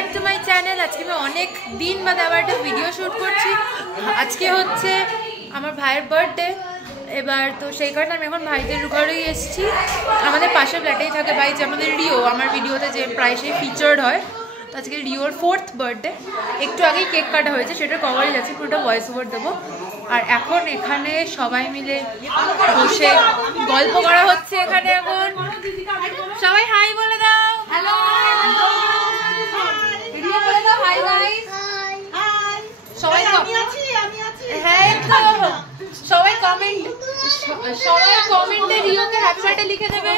Back to my channel. আজকে আমি অনেক দিন বাদে আবার একটা ভিডিও শ্যুট করছি। আজকে হচ্ছে আমার ভাইয়ের বার্থডে, এবার তো সেই কারণে আমি এখন ভাইদের ঘরেই এসেছি। আমাদের পাশের ফ্ল্যাটেই থাকে ভাই, যে আমাদের রিও আমার ভিডিওতে যে প্রায়শই ফিচার্ড হয়। তো আজকে রিওর 4th বার্থডে, একটু আগেই কেক কাটা হয়েছে, সেটা কভারই যাচ্ছে, পুরোটা ভয়েস ওভার দেবো। আর এখন এখানে সবাই মিলে বসে গল্প করা হচ্ছে। এখানে এখন সবাই হাই বলে দাও। হ্যালো, রিও বলে দাও হাই গাইস। সবাই হ্যাঁ, সবাই কমেন্টে রিওকে হ্যাপি বার্থডে লিখে দেবে।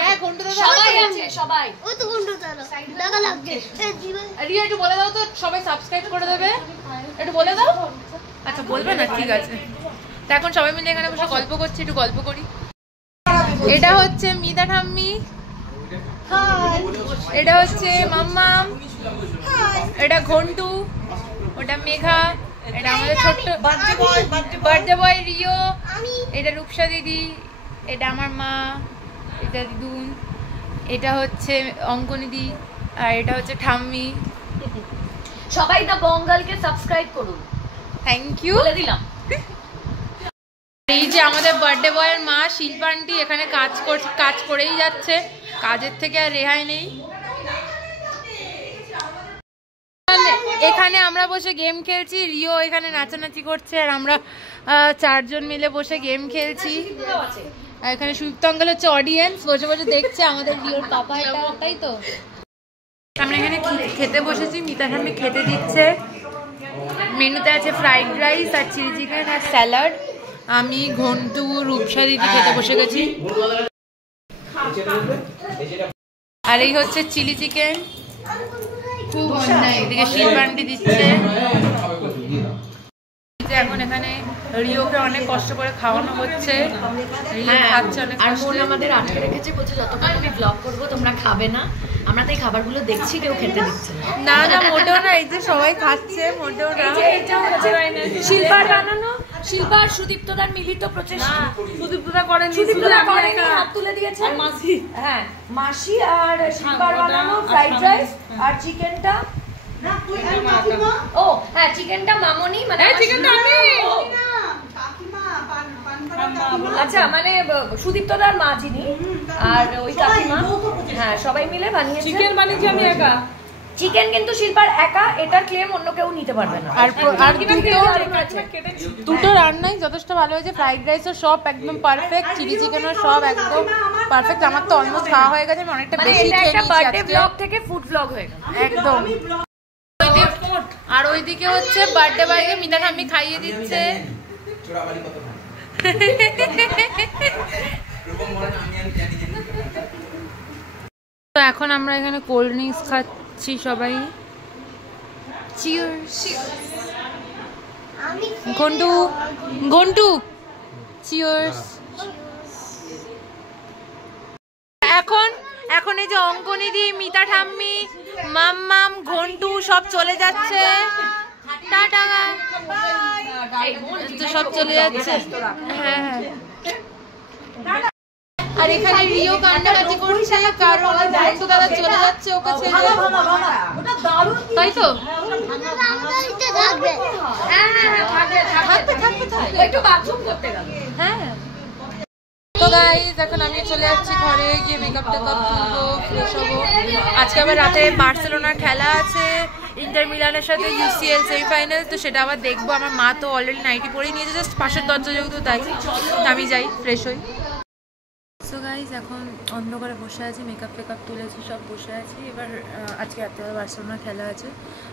হ্যাঁ, ঘন্টু দাদা সবাই আছে, সবাই। ওই তো ঘন্টু দাদা লাগা লাগছে। রিও একটু বলে দাও তো, সবাই সাবস্ক্রাইব করে দেবে, একটু বলে দাও। আচ্ছা, বলবে না, ঠিক আছে। তো এখন সবাই মিলে এখানে বসে গল্প করছি, একটু গল্প করি। এটা হচ্ছে মিতা ঠাম্মি, এটা হচ্ছে মাম্মাম, এটা ঘন্টু, ওটা মেঘা, এটা আমাদের ছোট্ট বার্থডে বয় রিও, এটা রূপসা দিদি, এটা আমার মা, এটা দিদুন, এটা হচ্ছে অঙ্কনিদি, আর এটা হচ্ছে ঠাম্মি। সবাই দা বঙ্গালকে সাবস্ক্রাইব করুন। থ্যাংক ইউ, বলে দিলাম। এই যে আমাদের বার্থডে বয়ের মা শিল্পা আন্টি এখানে কাজ করেই যাচ্ছে, কাজের থেকে আর রেহাই নেই। এখানে আমরা বসে গেম খেলছি, রিও এখানে নাচানাচি করছে, আর আমরা 4 জন মিলে বসে গেম খেলছি। আর এখানে সুযুক্ত অঙ্কল হচ্ছে অডিয়েন্স, বসে বসে দেখছে আমাদের রিওর পাপা, এটা তাই তো। আমরা এখানে খেতে বসেছি, মিতা ঠাম্মি খেতে দিচ্ছে। মেনুতে আছে ফ্রাইড রাইস আর চিলি চিকেন আর স্যালাড। আমি ঘন্টু রূপসা দিদি খেতে বসে গেছি। আর এই হচ্ছে চিলি চিকেন, এদিকে শিল্পান্টি দিচ্ছে। এখন এখানে রিওকে অনেক কষ্ট করে খাওয়ানো হচ্ছে, রিও খাচ্ছে অনেক কষ্ট। আর মন আমাদের আটকে রেখেছে, বলছে যতক্ষণ আমি ব্লগ করবো তোমরা খাবে না। আমরা তো এই খাবারগুলো দেখছি, কেউ খেতে দিচ্ছে না। না, মোটেও না, এই যে সবাই খাচ্ছে, মোটেও না। শিল্পার বানানো, শিল্পার সুদীপ্তদার মিলিত প্রচেষ্টা। সুদীপ্তদা করেন, সুদীপ্তদা করেন, হাত তুলে দিয়েছেন মাসি। হ্যাঁ, মাসি আর শিল্পার বানানো ফ্রাইড রাইস আর চিকেনটা। ও হ্যাঁ, চিকেনটা মামনি, মানে চিকেনটা আমি। আচ্ছা, মানে সুদীপ্তদার মা যিনি আর ওই কাকিমা, হ্যাঁ সবাই মিলে বানিয়েছে। চিকেন বানিয়েছি আমি একা, চিকেন কিন্তু শিল্পার একা, এটার ক্লেম অন্য কেউ নিতে পারবে না। আর দুটো রান্নাই যথেষ্ট ভালো হয়েছে। ফ্রাইড রাইসও সব একদম পারফেক্ট, চিলি চিকেনও সব একদম পারফেক্ট। আমার তো অলমোস্ট খাওয়া হয়ে গেছে, আমি অনেকটা বেশি খেয়ে নিয়েছি। বার্থডে ব্লগ থেকে ফুড ব্লগ হয়ে গেল একদম। আর ওইদিকে হচ্ছে বার্থডে বয়কে মিতা ঠাম্মি খাইয়ে দিচ্ছে। তো এখন আমরা এখানে কোল্ড ড্রিঙ্কস খাচ্ছি সবাই। চিয়ার্স। ঘন্টু ঘন্টু চিয়ার্স। এখন এই যে অঙ্কনিদি, মিতা ঠাম্মি, মাম্মাম, ঘন্টু সব চলে যাচ্ছে। টাটা, সব চলে যাচ্ছে। হ্যাঁ হ্যাঁ। আর এখানে রিও কান্নাকাটি করছে, কারণ ঘন্টু দাদা চলে যাচ্ছে ওকে ছেড়ে, তাই তো। হ্যাঁ। তো গাইস, এখন আমি চলে যাচ্ছি ঘরে, গিয়ে মেকআপ টেকআপ তুলবো, ফ্রেশ হবো। আজকে আবার রাতে বার্সেলোনার খেলা আছে ইন্টার মিলানের সাথে, UCL সেমিফাইনাল, তো সেটা আবার দেখবো। আমার মা তো অলরেডি নাইটি পরে নিয়েছে, জাস্ট পাশের দরজা যেহেতু, তাই আমি যাই ফ্রেশ হই। সো গাইস, এখন অন্ধকারে বসে আছি, মেকআপ টেকআপ তুলেছি, সব বসে আছি। এবার আজকে রাত্রে বার্সেলোনার খেলা আছে,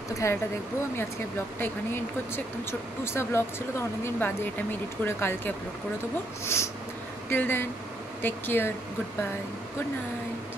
তো খেলাটা দেখবো। আমি আজকে ব্লগটা এখানেই এন্ড করছি। একদম ছোট্টুসা ব্লগ ছিল, তো অনেকদিন বাদে এটা আমি এডিট করে কালকে আপলোড করে দেবো। Till then, take care, goodbye, good night.